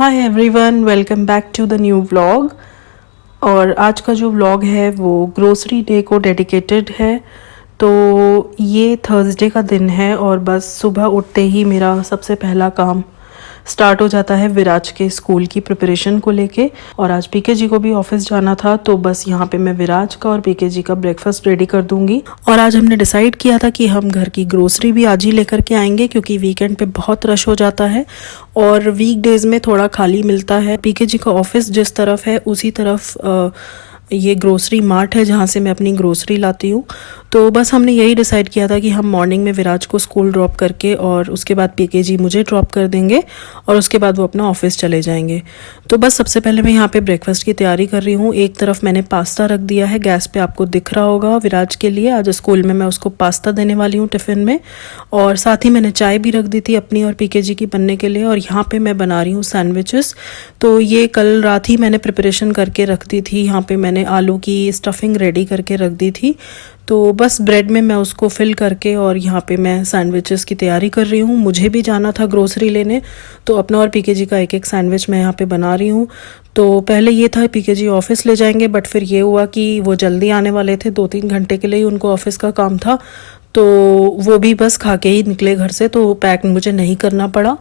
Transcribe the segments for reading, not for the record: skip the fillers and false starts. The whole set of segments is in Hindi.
Hi everyone, welcome back to the new vlog. और आज का जो व्लॉग है वो ग्रोसरी डे को डेडिकेटेड है। तो ये थर्सडे का दिन है और बस सुबह उठते ही मेरा सबसे पहला काम स्टार्ट हो जाता है विराज के स्कूल की प्रिपरेशन को लेके। और आज पीके जी को भी ऑफिस जाना था, तो बस यहाँ पे मैं विराज का और पीके जी का ब्रेकफास्ट रेडी कर दूंगी। और आज हमने डिसाइड किया था कि हम घर की ग्रोसरी भी आज ही लेकर के आएंगे, क्योंकि वीकेंड पे बहुत रश हो जाता है और वीकडेज में थोड़ा खाली मिलता है। पीके जी का ऑफिस जिस तरफ है उसी तरफ ये ग्रोसरी मार्ट है जहाँ से मैं अपनी ग्रोसरी लाती हूँ। तो बस हमने यही डिसाइड किया था कि हम मॉर्निंग में विराज को स्कूल ड्रॉप करके और उसके बाद पीके जी मुझे ड्रॉप कर देंगे और उसके बाद वो अपना ऑफिस चले जाएंगे। तो बस सबसे पहले मैं यहाँ पे ब्रेकफास्ट की तैयारी कर रही हूँ। एक तरफ मैंने पास्ता रख दिया है गैस पे, आपको दिख रहा होगा। विराज के लिए आज स्कूल में मैं उसको पास्ता देने वाली हूँ टिफ़िन में। और साथ ही मैंने चाय भी रख दी थी अपनी और पीके जी की बनने के लिए। और यहाँ पे मैं बना रही हूँ सैंडविचेस। तो ये कल रात ही मैंने प्रिपरेशन करके रख दी थी। यहाँ पे मैंने आलू की स्टफिंग रेडी करके रख दी थी। तो बस ब्रेड में मैं उसको फिल करके और यहाँ पे मैं सैंडविचेस की तैयारी कर रही हूँ। मुझे भी जाना था ग्रोसरी लेने, तो अपना और पीके जी का एक एक सैंडविच मैं यहाँ पे बना रही हूँ। तो पहले ये था पीके जी ऑफिस ले जाएंगे, बट फिर ये हुआ कि वो जल्दी आने वाले थे, 2-3 घंटे के लिए ही उनको ऑफिस का काम था। तो वो भी बस खा के ही निकले घर से, तो पैक मुझे नहीं करना पड़ा।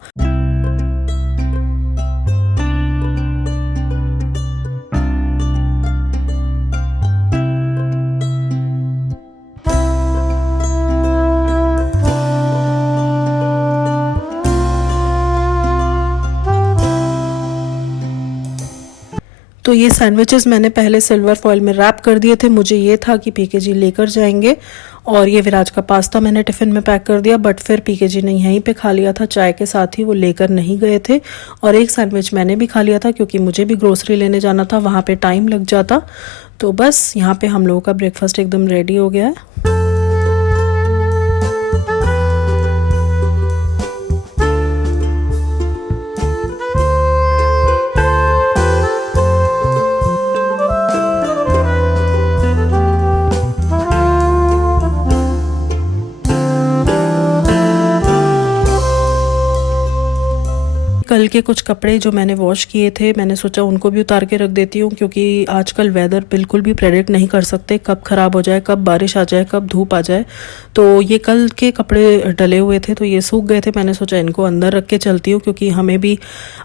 तो ये सैंडविचेस मैंने पहले सिल्वर फॉइल में रैप कर दिए थे। मुझे ये था कि पीके जी लेकर जाएंगे। और ये विराज का पास्ता मैंने टिफ़िन में पैक कर दिया, बट फिर पीके जी ने यहीं पे खा लिया था चाय के साथ ही, वो लेकर नहीं गए थे। और एक सैंडविच मैंने भी खा लिया था क्योंकि मुझे भी ग्रोसरी लेने जाना था, वहाँ पे टाइम लग जाता। तो बस यहाँ पे हम लोगों का ब्रेकफास्ट एकदम रेडी हो गया है। कल के कुछ कपड़े जो मैंने वॉश किए थे, मैंने सोचा उनको भी उतार के रख देती हूँ, क्योंकि आजकल वेदर बिल्कुल भी प्रेडिक्ट नहीं कर सकते, कब ख़राब हो जाए, कब बारिश आ जाए, कब धूप आ जाए। तो ये कल के कपड़े डले हुए थे, तो ये सूख गए थे। मैंने सोचा इनको अंदर रख के चलती हूँ, क्योंकि हमें भी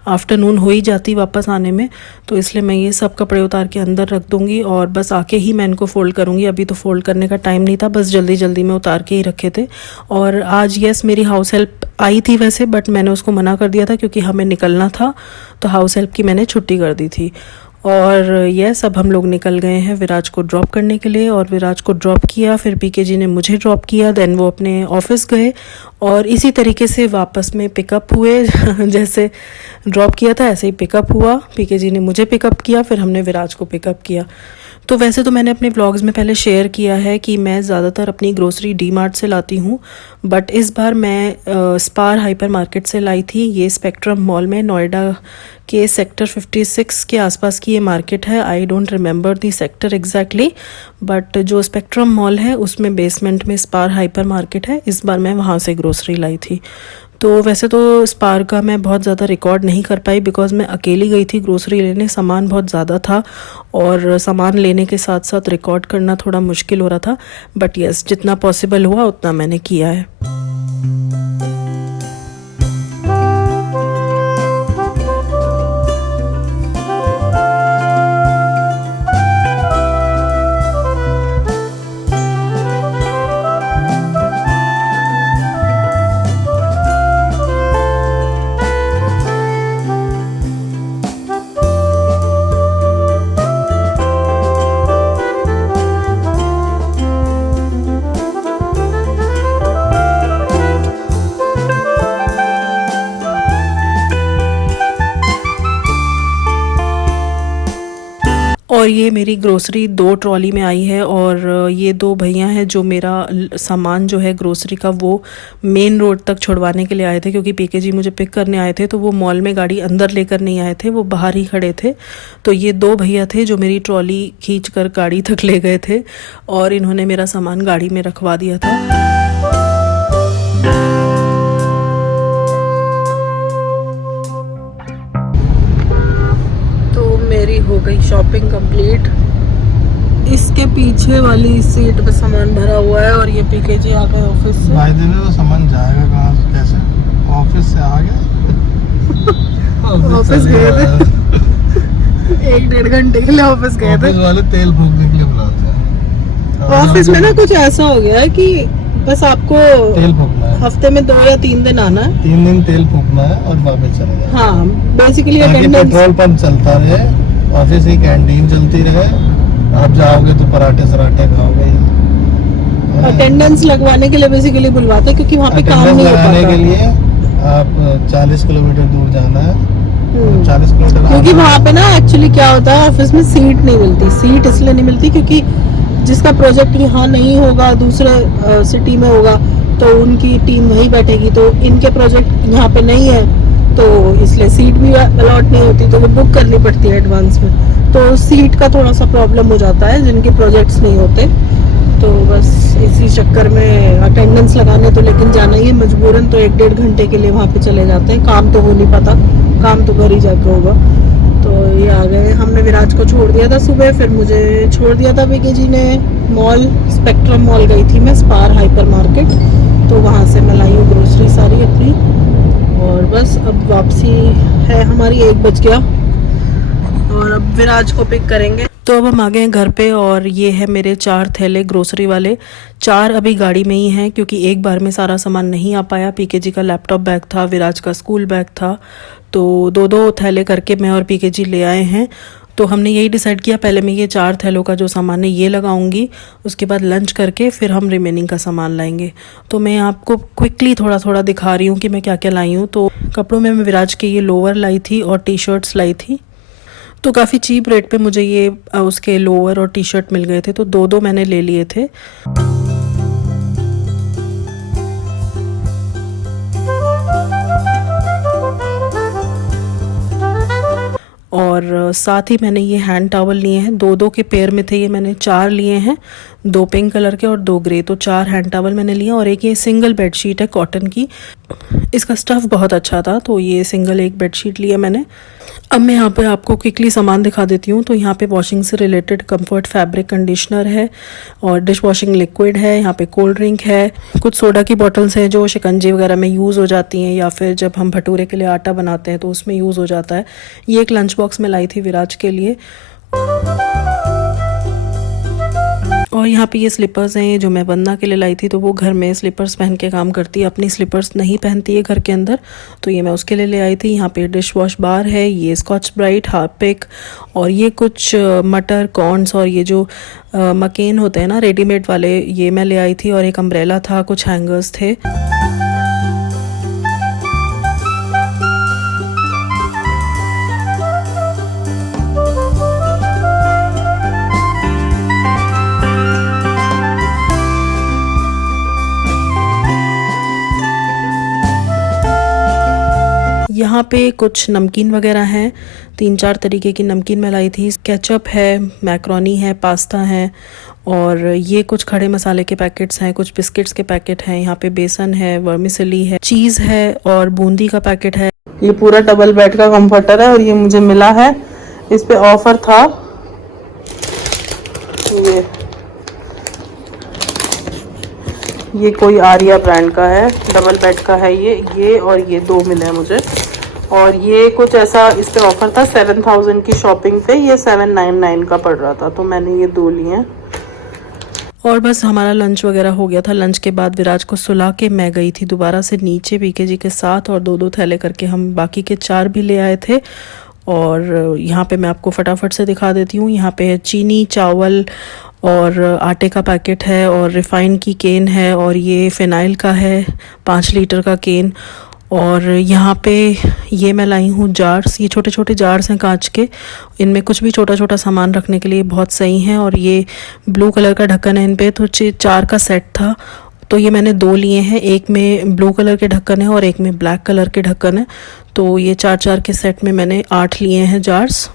आफ्टरनून हो ही जाती वापस आने में। तो इसलिए मैं ये सब कपड़े उतार के अंदर रख दूँगी और बस आके ही मैं इनको फ़ोल्ड करूँगी। अभी तो फ़ोल्ड करने का टाइम नहीं था, बस जल्दी जल्दी में उतार के ही रखे थे। और आज यस मेरी हाउस हेल्प आई थी वैसे, बट मैंने उसको मना कर दिया था क्योंकि हमें निकलना था, तो हाउस हेल्प की मैंने छुट्टी कर दी थी। और यस अब हम लोग निकल गए हैं विराज को ड्रॉप करने के लिए। और विराज को ड्रॉप किया, फिर पीके जी ने मुझे ड्रॉप किया, देन वो अपने ऑफिस गए और इसी तरीके से वापस में पिकअप हुए। जैसे ड्रॉप किया था ऐसे ही पिकअप हुआ, पीके जी ने मुझे पिकअप किया, फिर हमने विराज को पिकअप किया। तो वैसे तो मैंने अपने व्लॉग्स में पहले शेयर किया है कि मैं ज़्यादातर अपनी ग्रोसरी डी मार्ट से लाती हूँ, बट इस बार मैं स्पार हाइपर मार्केट से लाई थी। ये स्पेक्ट्रम मॉल में नोएडा के सेक्टर 56 के आसपास की ये मार्केट है। I don't remember the sector exactly, but जो स्पेक्ट्रम मॉल है उसमें बेसमेंट में स्पार हाइपर मार्केट है। इस बार मैं वहाँ से ग्रोसरी लाई थी। तो वैसे तो स्पार का मैं बहुत ज़्यादा रिकॉर्ड नहीं कर पाई, बिकॉज़ मैं अकेली गई थी ग्रोसरी लेने, सामान बहुत ज़्यादा था और सामान लेने के साथ साथ रिकॉर्ड करना थोड़ा मुश्किल हो रहा था। बट यस जितना पॉसिबल हुआ उतना मैंने किया है। और ये मेरी ग्रोसरी 2 ट्रॉली में आई है। और ये 2 भैया हैं जो मेरा सामान जो है ग्रोसरी का वो मेन रोड तक छुड़वाने के लिए आए थे, क्योंकि पीके जी मुझे पिक करने आए थे। तो वो मॉल में गाड़ी अंदर लेकर नहीं आए थे, वो बाहर ही खड़े थे। तो ये 2 भैया थे जो मेरी ट्रॉली खींच कर गाड़ी तक ले गए थे और इन्होंने मेरा सामान गाड़ी में रखवा दिया था। हो गई शॉपिंग कंप्लीट। इसके पीछे वाली सीट पे सामान भरा हुआ है और ये पीके जी आ गए ऑफिस से। भाई देवे वो सामान जाएगा कहाँ से, कैसे? ऑफिस से आ गया। ऑफिस गए थे 1-1.5 घंटे के लिए ऑफिस गए थे। ऑफिस वाले तेल फूकने के लिए बुलाते हैं। ऑफिस में ना कुछ ऐसा हो गया है कि बस आपको तेल फूकना है, हफ्ते में 2 या 3 दिन आना है। 3 दिन तेल फूकना है और वापस चले जाना। हाँ, बेसिकली ताकि अटेंडेंस। पेट्रोल पंप चलता रहे, ऑफिस की कैंटीन चलती रहे। आप जाओगे तो पराठे सराठे खाओगे। अटेंडेंस लगवाने के लिए बेसिकली बुलवाते हैं क्योंकि वहाँ पे काम नहीं हो लगाने पाता के लिए आप 40 किलोमीटर दूर जाना है। 40 किलोमीटर क्योंकि वहाँ पे ना एक्चुअली क्या होता है, ऑफिस में सीट नहीं मिलती। सीट इसलिए नहीं मिलती क्योंकि जिसका प्रोजेक्ट यहाँ नहीं होगा, दूसरे सिटी में होगा, तो उनकी टीम वहीं बैठेगी। तो इनके प्रोजेक्ट यहाँ पे नहीं है, तो इसलिए सीट भी अलॉट नहीं होती, तो वो बुक करनी पड़ती है एडवांस में। तो सीट का थोड़ा सा प्रॉब्लम हो जाता है जिनके प्रोजेक्ट्स नहीं होते। तो बस इसी चक्कर में अटेंडेंस लगाने तो लेकिन जाना ही है मजबूरन। तो 1-1.5 घंटे के लिए वहाँ पे चले जाते हैं। काम तो हो नहीं पाता, काम तो घर ही जाके होगा। तो ये आ गए। हमने विराज को छोड़ दिया था सुबह, फिर मुझे छोड़ दिया था बीके जी ने मॉल, स्पेक्ट्रम मॉल गई थी मैं, स्पार हाइपर मार्केट। तो वहाँ से मैं लाई हूँ ग्रोसरी सारी अपनी, और बस अब वापसी है हमारी। 1 बज गया और अब विराज को पिक करेंगे। तो अब हम आ गए हैं घर पे और ये है मेरे 4 थैले ग्रोसरी वाले। 4 अभी गाड़ी में ही हैं क्योंकि एक बार में सारा सामान नहीं आ पाया। पीके जी का लैपटॉप बैग था, विराज का स्कूल बैग था, तो 2-2 थैले करके मैं और पीके जी ले आए हैं। तो हमने यही डिसाइड किया, पहले मैं ये 4 थैलों का जो सामान है ये लगाऊंगी, उसके बाद लंच करके फिर हम रिमेनिंग का सामान लाएंगे। तो मैं आपको क्विकली थोड़ा थोड़ा दिखा रही हूँ कि मैं क्या क्या लाई हूँ। तो कपड़ों में मैं विराज के ये लोअर लाई थी और टी शर्ट्स लाई थी। तो काफ़ी चीप रेट पे मुझे ये उसके लोअर और टी शर्ट मिल गए थे, तो 2-2 मैंने ले लिए थे। और साथ ही मैंने ये हैंड टॉवल लिए हैं, 2-2 के पेयर में थे ये, मैंने 4 लिए हैं, 2 पिंक कलर के और 2 ग्रे। तो 4 हैंड टॉवल मैंने लिए और एक ये सिंगल बेडशीट है कॉटन की, इसका स्टफ़ बहुत अच्छा था, तो ये सिंगल एक बेडशीट लिया मैंने। अब मैं यहाँ पे आपको क्विकली सामान दिखा देती हूँ। तो यहाँ पे वॉशिंग से रिलेटेड कंफर्ट फैब्रिक कंडीशनर है और डिश वॉशिंग लिक्विड है, यहाँ पे कोल्ड ड्रिंक है, कुछ सोडा की बॉटल्स हैं जो शिकंजी वगैरह में यूज़ हो जाती हैं या फिर जब हम भटूरे के लिए आटा बनाते हैं तो उसमें यूज़ हो जाता है। ये एक लंच बॉक्स में लाई थी विराज के लिए। और यहाँ पे ये स्लीपर्स हैं जो मैं वंदना के लिए लाई थी, तो वो घर में स्लीपर्स पहन के काम करती है, अपनी स्लीपर्स नहीं पहनती है घर के अंदर, तो ये मैं उसके लिए ले आई थी। यहाँ पे डिश वॉश बार है, ये स्कॉच ब्राइट, हार्पिक और ये कुछ मटर कॉर्न्स और ये जो मकेन होते हैं ना रेडीमेड वाले, ये मैं ले आई थी। और एक अम्ब्रेला था, कुछ हैंगर्स थे। यहाँ पे कुछ नमकीन वगैरह हैं, 3-4 तरीके की नमकीन मैं लाई थी। केचप है, मैक्रोनी है, पास्ता है और ये कुछ खड़े मसाले के पैकेट्स हैं, कुछ बिस्किट्स के पैकेट हैं। यहाँ पे बेसन है, वर्मिसेली है, चीज़ है और बूंदी का पैकेट है। ये पूरा डबल बेड का कंफर्टर है और ये मुझे मिला है, इस पे ऑफर था। ये कोई आर्या ब्रांड का है, डबल बेड का है ये और ये 2 मिले हैं मुझे। और ये कुछ ऐसा इस पे ऑफर था 7000 की शॉपिंग पे, ये 799 का पड़ रहा था, तो मैंने ये 2 लिए हैं। और बस हमारा लंच वगैरह हो गया था। लंच के बाद विराज को सुला के मैं गई थी दोबारा से नीचे पीके जी के साथ और 2-2 थैले करके हम बाकी के 4 भी ले आए थे। और यहाँ पे मैं आपको फटाफट से दिखा देती हूँ। यहाँ पे है चीनी, चावल और आटे का पैकेट है और रिफ़ाइन की केन है और ये फ़िनाइल का है 5 लीटर का केन। और यहाँ पे ये मैं लाई हूँ जार्स, ये छोटे छोटे जार्स हैं कांच के, इनमें कुछ भी छोटा छोटा सामान रखने के लिए बहुत सही हैं। और ये ब्लू कलर का ढक्कन है इन पे, तो 4 का सेट था, तो ये मैंने 2 लिए हैं। एक में ब्लू कलर के ढक्कन है और एक में ब्लैक कलर के ढक्कन है, तो ये 4-4 के सेट में मैंने 8 लिए हैं जार्स।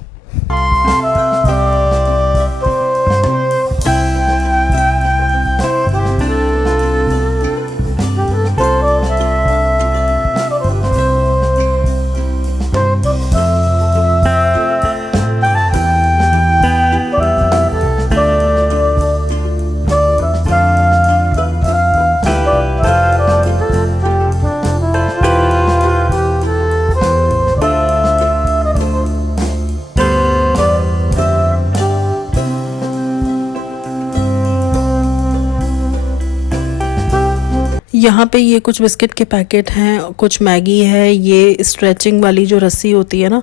यहाँ पे ये कुछ बिस्किट के पैकेट हैं, कुछ मैगी है, ये स्ट्रेचिंग वाली जो रस्सी होती है ना,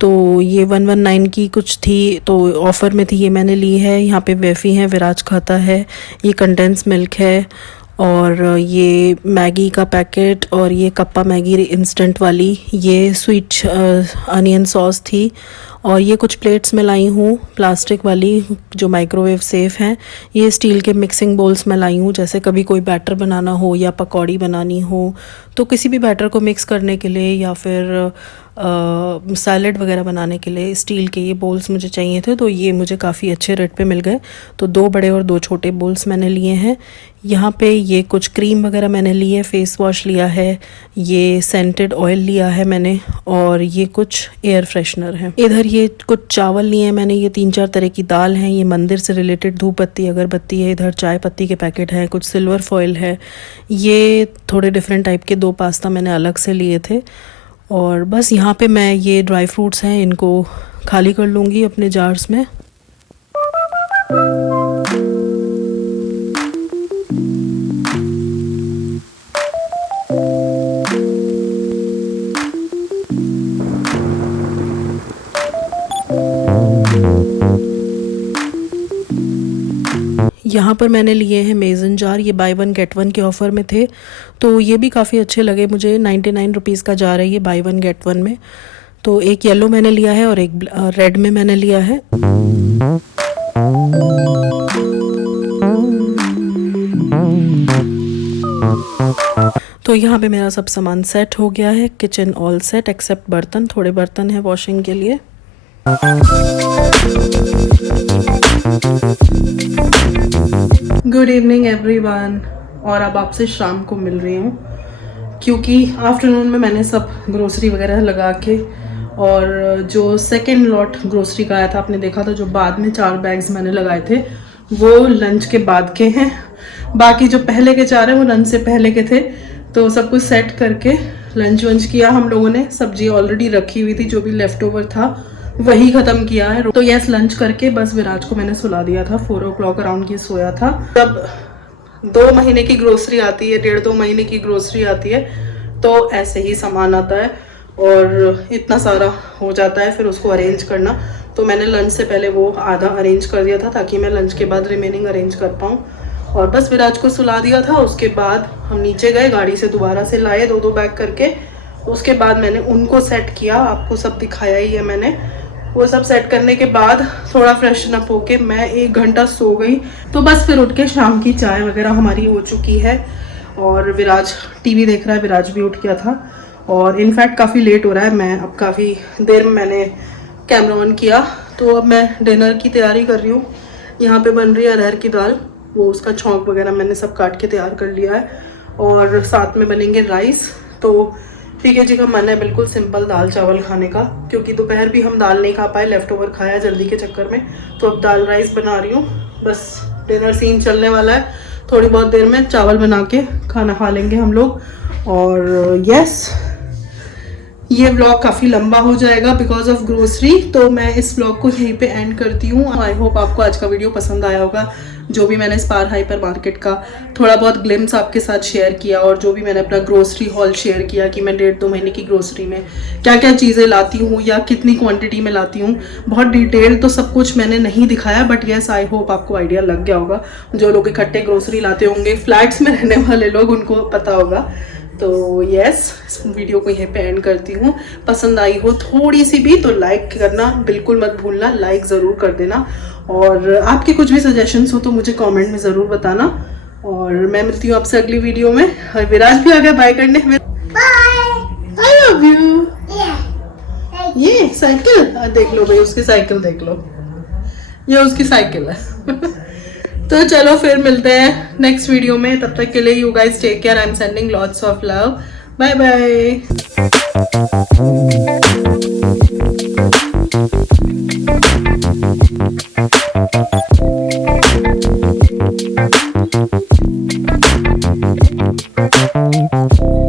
तो ये 119 की कुछ थी, तो ऑफ़र में थी, ये मैंने ली है। यहाँ पे वेफ़ी है, विराज खाता है। ये कंडेंस मिल्क है, और ये मैगी का पैकेट, और ये कप्पा मैगी इंस्टेंट वाली, ये स्वीट अनियन सॉस थी। और ये कुछ प्लेट्स मैं लाई हूँ प्लास्टिक वाली जो माइक्रोवेव सेफ़ हैं। ये स्टील के मिक्सिंग बोल्स मैं लाई हूँ, जैसे कभी कोई बैटर बनाना हो या पकौड़ी बनानी हो, तो किसी भी बैटर को मिक्स करने के लिए या फिर सैलेड वगैरह बनाने के लिए स्टील के ये बोल्स मुझे चाहिए थे, तो ये मुझे काफ़ी अच्छे रेट पे मिल गए। तो 2 बड़े और 2 छोटे बोल्स मैंने लिए हैं। यहाँ पे ये कुछ क्रीम वगैरह मैंने ली है, फेस वॉश लिया है, ये सेंटेड ऑयल लिया है मैंने, और ये कुछ एयर फ्रेशनर है। इधर ये कुछ चावल लिए हैं मैंने, ये 3-4 तरह की दाल हैं, ये मंदिर से रिलेटेड धूप बत्ती अगरबत्ती है। इधर चाय पत्ती के पैकेट हैं, कुछ सिल्वर फॉइल है। ये थोड़े डिफरेंट टाइप के 2 पास्ता मैंने अलग से लिए थे। और बस यहाँ पे मैं ये ड्राई फ्रूट्स हैं, इनको खाली कर लूँगी अपने जार्स में। यहाँ पर मैंने लिए हैं मेज़न जार, ये बाय 1 गेट 1 के ऑफ़र में थे, तो ये भी काफ़ी अच्छे लगे मुझे। 99 रुपीज़ का जार है ये बाय 1 गेट 1 में। तो एक येलो मैंने लिया है और एक रेड में मैंने लिया है। तो यहाँ पे मेरा सब सामान सेट हो गया है, किचन ऑल सेट एक्सेप्ट बर्तन, थोड़े बर्तन हैं वॉशिंग के लिए। गुड इवनिंग एवरीवन, और अब आपसे शाम को मिल रही हूँ, क्योंकि आफ्टरनून में मैंने सब ग्रोसरी वगैरह लगा के, और जो सेकेंड लॉट ग्रोसरी का आया था आपने देखा था, जो बाद में 4 बैग्स मैंने लगाए थे वो लंच के बाद के हैं। बाकी जो पहले के 4 हैं वो लंच से पहले के थे। तो सब कुछ सेट करके लंच वंच किया हम लोगों ने। सब्जी ऑलरेडी रखी हुई थी, जो भी लेफ्ट ओवर था वही ख़त्म किया है। तो यस, लंच करके बस विराज को मैंने सुला दिया था। 4 o'clock अराउंड ये सोया था। तब 2 महीने की ग्रोसरी आती है, 1.5-2 महीने की ग्रोसरी आती है, तो ऐसे ही सामान आता है और इतना सारा हो जाता है फिर उसको अरेंज करना। तो मैंने लंच से पहले वो आधा अरेंज कर दिया था, ताकि मैं लंच के बाद रिमेनिंग अरेंज कर पाऊँ। और बस विराज को सुला दिया था। उसके बाद हम नीचे गए, गाड़ी से दोबारा से लाए 2-2 बैग करके। उसके बाद मैंने उनको सेट किया, आपको सब दिखाया ही है मैंने। वो सब सेट करने के बाद थोड़ा फ्रेशन अप होके मैं 1 घंटा सो गई। तो बस फिर उठ के शाम की चाय वगैरह हमारी हो चुकी है, और विराज टीवी देख रहा है। विराज भी उठ गया था, और इनफैक्ट काफ़ी लेट हो रहा है। मैं अब काफ़ी देर में मैंने कैमरा ऑन किया, तो अब मैं डिनर की तैयारी कर रही हूँ। यहाँ पे बन रही है अरहर की दाल, वो उसका छौंक वगैरह मैंने सब काट के तैयार कर लिया है, और साथ में बनेंगे राइस। तो ठीक है जी का मन है बिल्कुल सिंपल दाल चावल खाने का, क्योंकि दोपहर भी हम दाल नहीं खा पाए, लेफ्ट ओवर खाया जल्दी के चक्कर में। तो अब दाल राइस बना रही हूँ। बस डिनर सीन चलने वाला है, थोड़ी बहुत देर में चावल बना के खाना खा लेंगे हम लोग। और यस, ये व्लॉग काफ़ी लंबा हो जाएगा बिकॉज ऑफ ग्रोसरी, तो मैं इस व्लॉग को यहीं पे एंड करती हूँ। आई होप आपको आज का वीडियो पसंद आया होगा। जो भी मैंने स्पार हाइपर मार्केट का थोड़ा बहुत ग्लिम्स आपके साथ शेयर किया, और जो भी मैंने अपना ग्रोसरी हॉल शेयर किया कि मैं 1.5-2 महीने की ग्रोसरी में क्या क्या चीज़ें लाती हूँ या कितनी क्वांटिटी में लाती हूँ, बहुत डिटेल तो सब कुछ मैंने नहीं दिखाया, बट येस आई होप आपको आइडिया लग गया होगा। जो लोग इकट्ठे ग्रोसरी लाते होंगे, फ्लैट्स में रहने वाले लोग, उनको पता होगा। तो यस, इस वीडियो को यहीं पे एंड करती हूँ। पसंद आई हो थोड़ी सी भी तो लाइक करना बिल्कुल मत भूलना, लाइक ज़रूर कर देना। और आपके कुछ भी सजेशंस हो तो मुझे कमेंट में ज़रूर बताना। और मैं मिलती हूँ आपसे अगली वीडियो में। विराज भी आ गया बाय करने। I love you. ये साइकिल देख लो भाई, उसकी साइकिल देख लो, ये उसकी साइकिल है। तो चलो फिर मिलते हैं नेक्स्ट वीडियो में। तब तक के लिए you guys take care. I am sending lots of love. Bye bye.